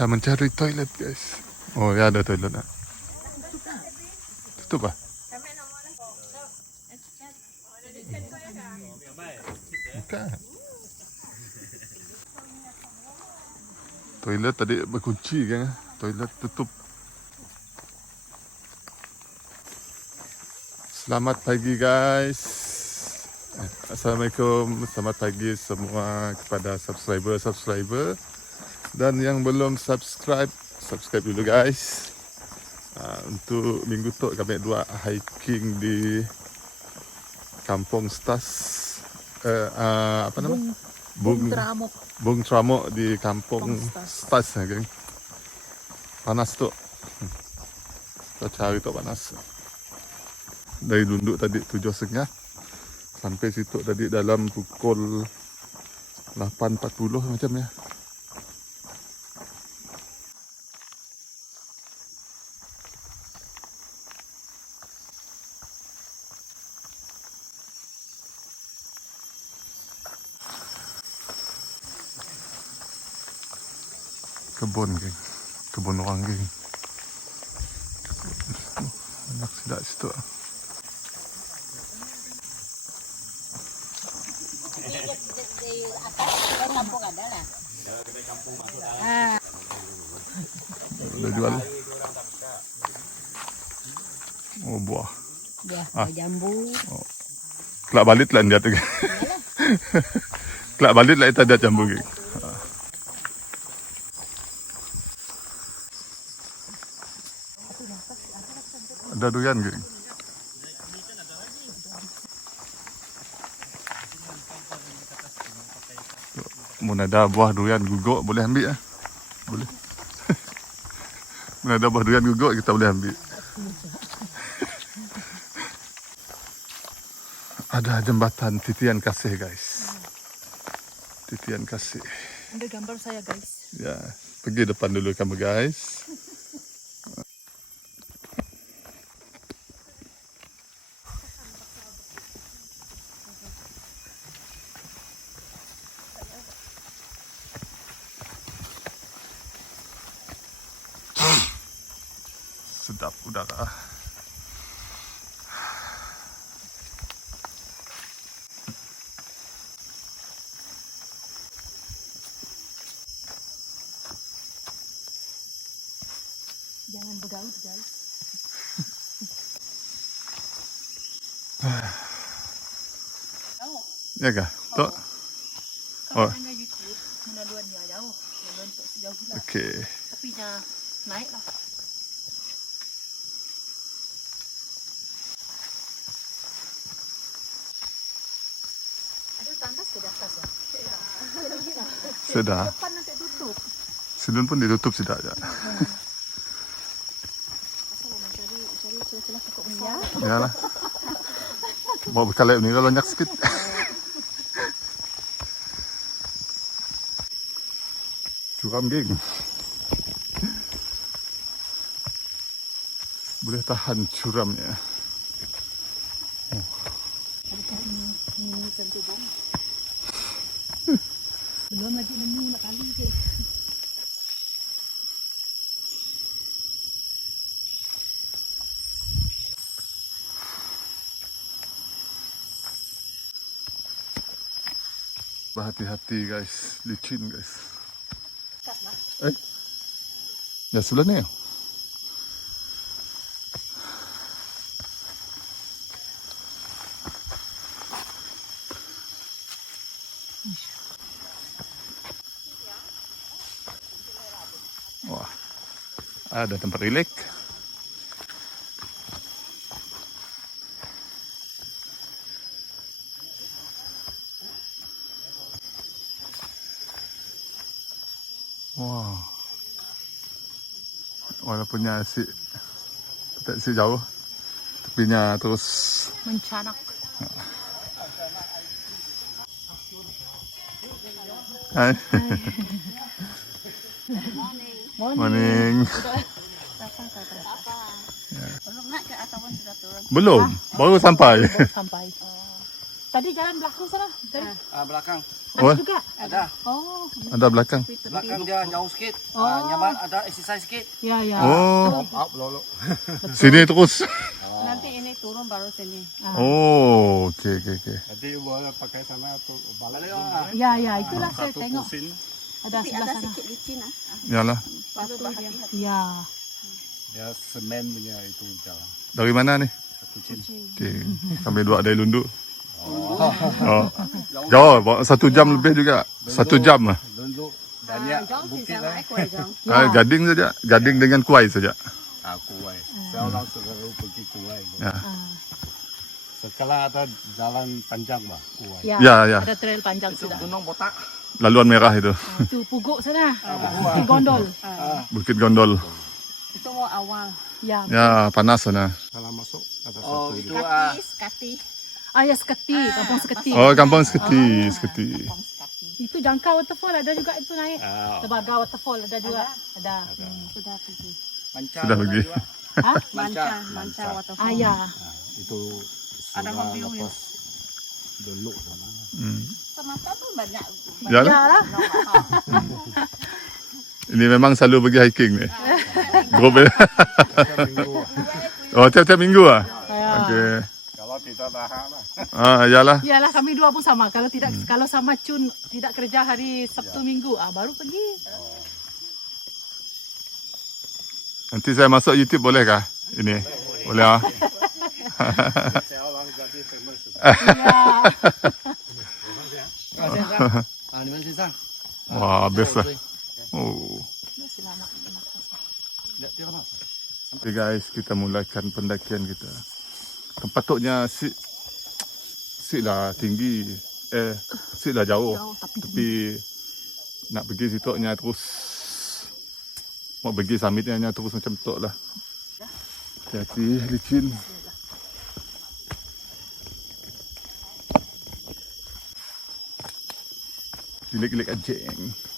Kita mencari toilet guys. Oh ya ada toilet nak. Tutup ah? Bukan. Toilet tadi berkunci kan? Toilet tutup. Selamat pagi guys. Eh, Assalamualaikum. Selamat pagi semua kepada subscriber-subscriber dan yang belum subscribe, subscribe dulu guys. Uh, untuk minggu tu kami dua hiking di Kampung Stas uh, uh, apa nama? Bung Tramok Bung Tramok di Kampung Kampung Stas ya, geng. Panas tu. Cuaca hari tu panas. Dari duduk tadi tujuh setengah sampai situ tadi dalam pukul 8.40 macam ya. Kebun geng. Kebun orang geng. Oh, Anak sedap situ. kampung ada lah. Dah jual. Oh buah. Dia Ah. jambu. Kelak balik lah dia tu. Kelak balik lah itu ada jambu geng. Ada durian geng. Mun ada buah durian guguk boleh ambil ah. Boleh. Mun ada buah durian guguk kita boleh ambil. Ada jembatan titian kasih guys. Titian kasih. Ada gambar saya guys Ya, pergi depan dulu kamu guys. Sedap udara. Jangan bergaul guys Ya kah? Tok? Oh. Kalau dengan YouTube jauh sejauh Okey. Tapi nya naik lah Ada tandas ke di atas ya? Depan tutup Sidun pun ditutup sudah. Asal nak cari Cari celah-celah pokok besar Ya lah. Bawa bekal ni kalau nyak sikit. Curam geng. Boleh tahan curamnya. Ada cari Ini tentu bom Belum lagi nemu nak kali ke Berhati-hati guys. Licin guys. Lah Eh. Ya sebelah ni. Wah. Ada tempat relax. Walaupunnya si tak si jauh. Tapi nya terus Mencanak. Hai. Morning. Belum nak ke ataupun sudah turun? Belum, baru sampai. Sampai. Tadi jalan belakang sana. Tadi Ah, belakang. Oh, juga. Ada. Oh, ada belakang. Belakang dia jauh sikit. Ah, nyaman ada exercise sikit. ya ya. Oh, Up lolo. sini terus. Nanti ini turun baru sini. Oh, okey okey okey. Nanti boleh pakai sana atau balik. Ah. Ya ya, itulah saya tengok. Pusin. Ada Tapi sebelah ada sana. sikit licin ah. Yalah. Baru berhati-hati. Ya. Ya semen punya itu jalan. Dari mana ni? Pusin. Okey. Kami dua dari Lundu. Oh. Jauh, satu jam lebih juga. Satu jam lah. Banyak bukit lah. Ah, gading saja. Gading dengan kuai saja. Ah, kuai. Saya orang selalu pergi kuai. Ya. Ah, Setelah ada jalan panjang bah, kuai. Ya. Ya, ya. Ada trail panjang Itu sudah. gunung botak. Laluan merah itu. Ah, Itu puguk sana. Di gondol. Ah, Bukit Gondol. Itu mau awal. Ya. Ya, panas sana. kalau masuk ada oh, gitu. itu ah, Kati, Ah ya Seketi, kampung Seketi. Oh, kampung Seketi, Seketi. Itu jangka waterfall ada juga itu naik. ah, Tebaga waterfall ada juga. Ada. Sudah pergi. manca Sudah ada pergi. juga. Hah? Manca, Manca, manca manca. waterfall. Ah ya. Ah, itu Ada mobil ya? lepas dulu sana. Hmm. Semata tuh banyak. Ya Ya lah. Ini memang selalu pergi hiking ni. Grup ni. Tiap minggu. Oh, tiap-tiap minggu ah. Ya. Okey. Tidak tahan lah. Ah, yalah. Iyalah kami dua pun sama. Kalau tidak kalau sama Cun tidak kerja hari Sabtu Minggu, ah baru pergi. Nanti saya masuk YouTube boleh kah? Ini. Boleh ah. Saya orang jadi famous. Ya. Ah, Wah, best lah. Oh. Selamat. Okay guys, kita mulakan pendakian kita. Tempat tuknya si si lah tinggi. Eh, si lah jauh. Jauh, tapi Tapi nak pergi situ nya terus mau pergi summitnya nya terus macam tok lah. Hati-hati licin. Gilik-gilik anjing.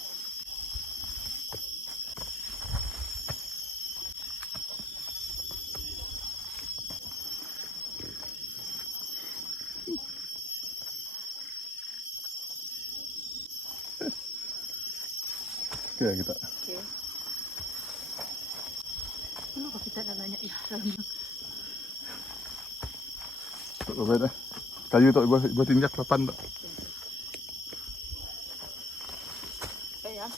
Okay, kita. Kenapa kita nak nanya ya? Tak apa dah. Kayu tak gua tinjak papan tak. Ya.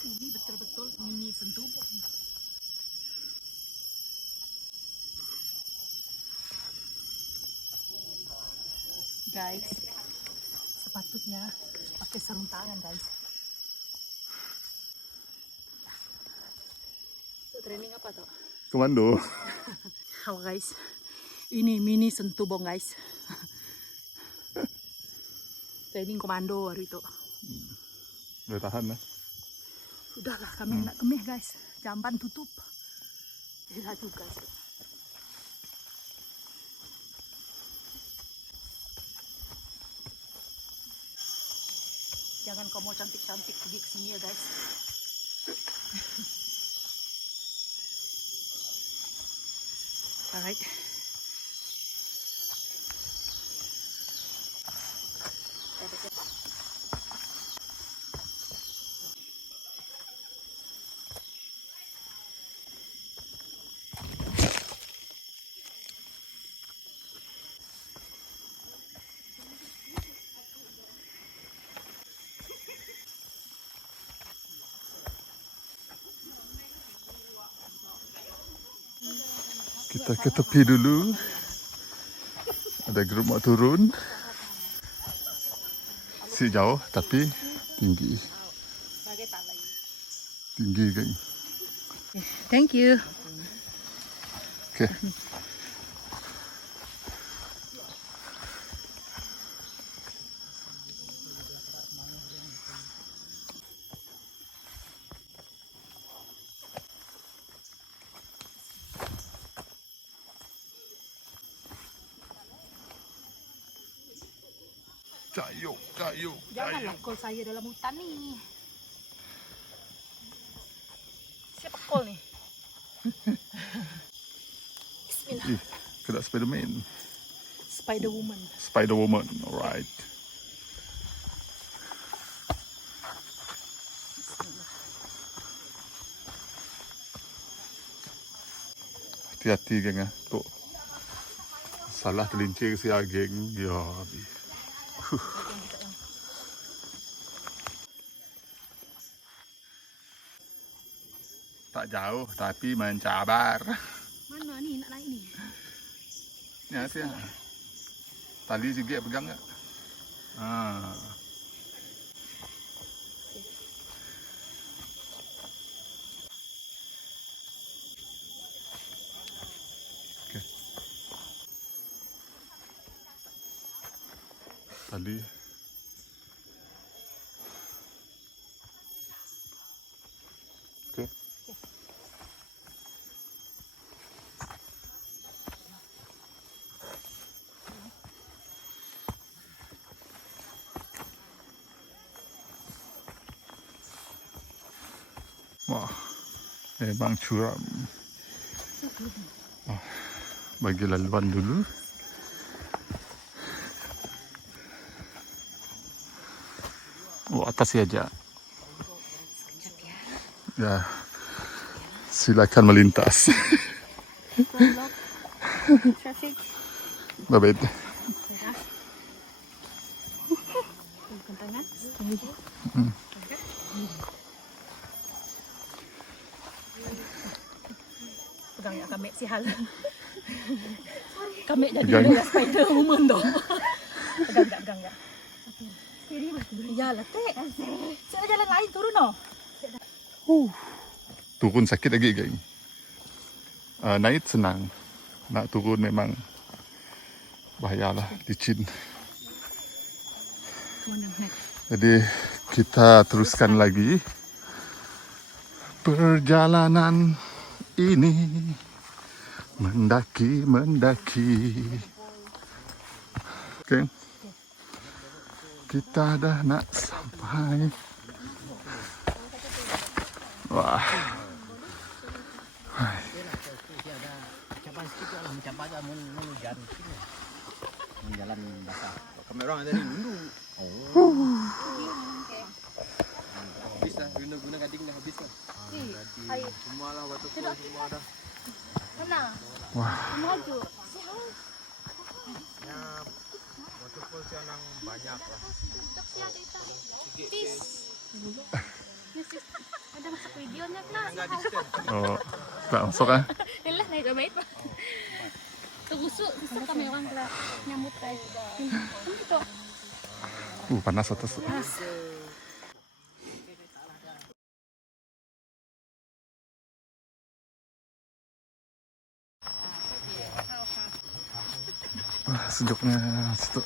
Ini betul-betul mini sentubung. Guys, sepatutnya pakai sarung tangan guys. Training apa tuh? Komando. Oh guys, ini mini sentubong guys. Training komando hari itu. Boleh tahan lah. Udahlah kami nak kemih guys. Jamban tutup. Gila juga sih. Jangan kau mau cantik-cantik pergi ke sini ya guys. Alright. Kita ke tepi dulu. Ada grup mau turun. Si jauh tapi tinggi. Tinggi kan. Thank you. Okay. Cayuk, cayuk, Janganlah call saya dalam hutan ni. Siapa call ni? Bismillah. Ih, kena Spiderman. Spider Woman. Spider Woman, alright. Hati-hati geng ah. Tok. Salah terlincir si ageng. Ya. Tak jauh tapi mencabar. Mana ni nak naik ni? Ya, sih. Tali sikit pegang tak? Ha. Okey. Wah, memang curam. Oh, bagi laluan dulu. Oh, atas saja. Ya, silakan melintas. Traffic. Bye-bye. Pegang ya kami si hal. kami jadi Pegang. ada Spider Woman tu. pegang tak pegang ya. Ya lah tek. Saya jalan lain turun oh. Turun sakit lagi geng. Uh, naik senang. Nak turun memang bahayalah licin. Jadi kita teruskan lagi perjalanan ini mendaki mendaki. Oke. Kita dah nak sampai. Wah. Capai sikit lah, mencapai aja mun mun hujan. Mun jalan basah. Kamera ada di mundu. Oh. Habis lah, guna-guna gading dah habis lah. Hai. Semua lah waterfall semua dah. Mana? Wah. Maju. Waterfall siang nang banyak lah. Videonya kena. Enggak distance. Oh, tak masuk ah. Yalah naik dah baik. Terusuk, terusuk kami orang nyambut kai. Itu. Uh, panas atas. Wah, sejuknya situ.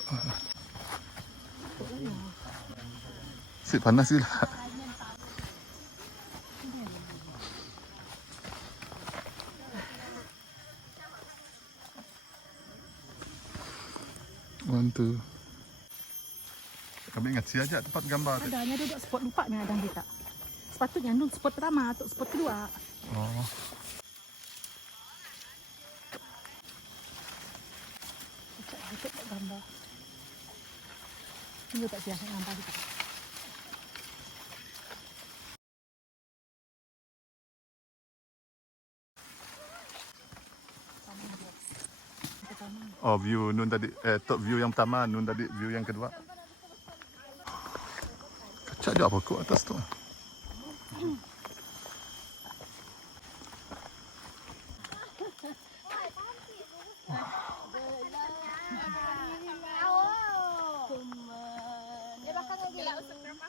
Si panas sih two. Kami ingat siapa tempat gambar tu. Ada hanya duduk spot lupa ni ada kita. Sepatutnya nun spot pertama atau spot kedua. Oh. Cek cek gambar. Tunggu tak siap gambar kita. Oh view Nun tadi eh top view yang pertama Nun tadi view yang kedua. Kacak dia apa kok atas tu? Dia bakal lagi lah usuk berapa?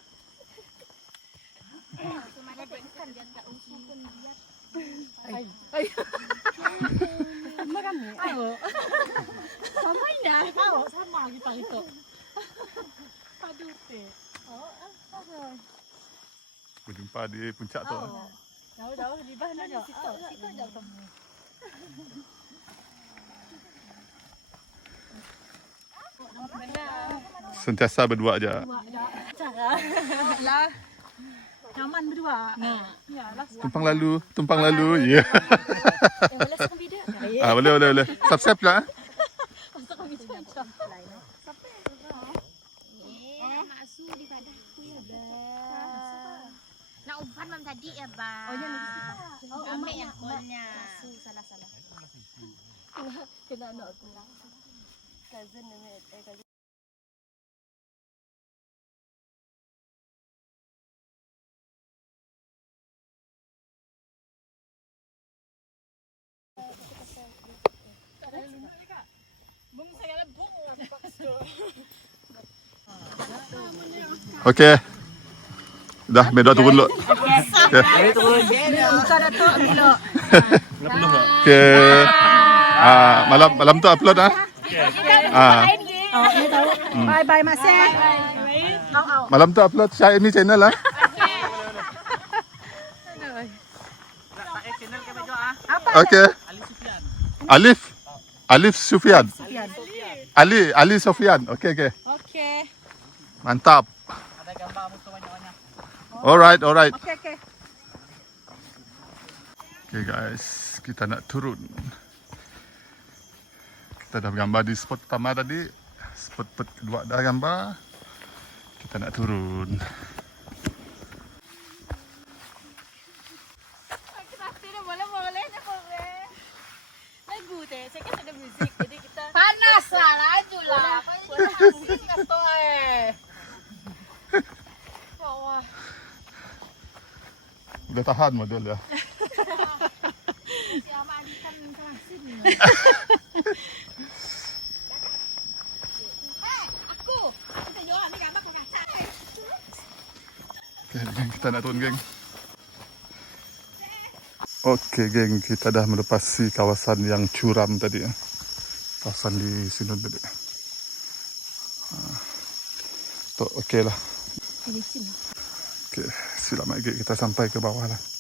Cuma ada kan dia tak usuk pun dia. Ay. Ay. Sama kami. Ayo. Sama indah. Tahu sama kita itu. Aduh teh. Oh, Berjumpa di puncak tu. Oh. Jauh-jauh di dah? Situ, situ jauh temu. Benar. Sentiasa berdua aja. Lah. Nyaman berdua. Nah. Tumpang lalu, tumpang lalu. Ya. Video? ah, boleh boleh boleh. Subscribe lah. Sekali video aja. Eh, maksu di padahku ya, Bang. Nak umpan mam tadi ya, Bang. Oh, ya lagi Oh, ambil yang kolnya. Maksu, salah salah. Kena nak aku. Okey. Dah, Medo turun dulu. Okey. Buka Datuk bila. Okey. Ah, malam malam tu upload ah. Ah, ni tahu. Bye bye au. malam tu upload Syah Amy channel lah. Apa? Okey. Alif. Alif Sufian. Ali, Ali Sofian. Okey okey. Okey. Mantap. Ada gambar muka banyak-banyak. Alright, alright. Okey okey. Okay guys, kita nak turun. Kita dah gambar di spot pertama tadi. Spot spot kedua dah gambar. Kita nak turun. Lagu teh, saya kan ada muzik jadi kita Panas lah, laju lah. Eh. Tahan model ya. siapa kan kelasin. Aku, kita jual ni gambar pengacar. Okay, geng, kita nak turun geng. Okey geng, kita dah melepasi kawasan yang curam tadi ya. Kawasan di sini tadi. Tu okey lah. Okey, selamat geng kita sampai ke bawah lah.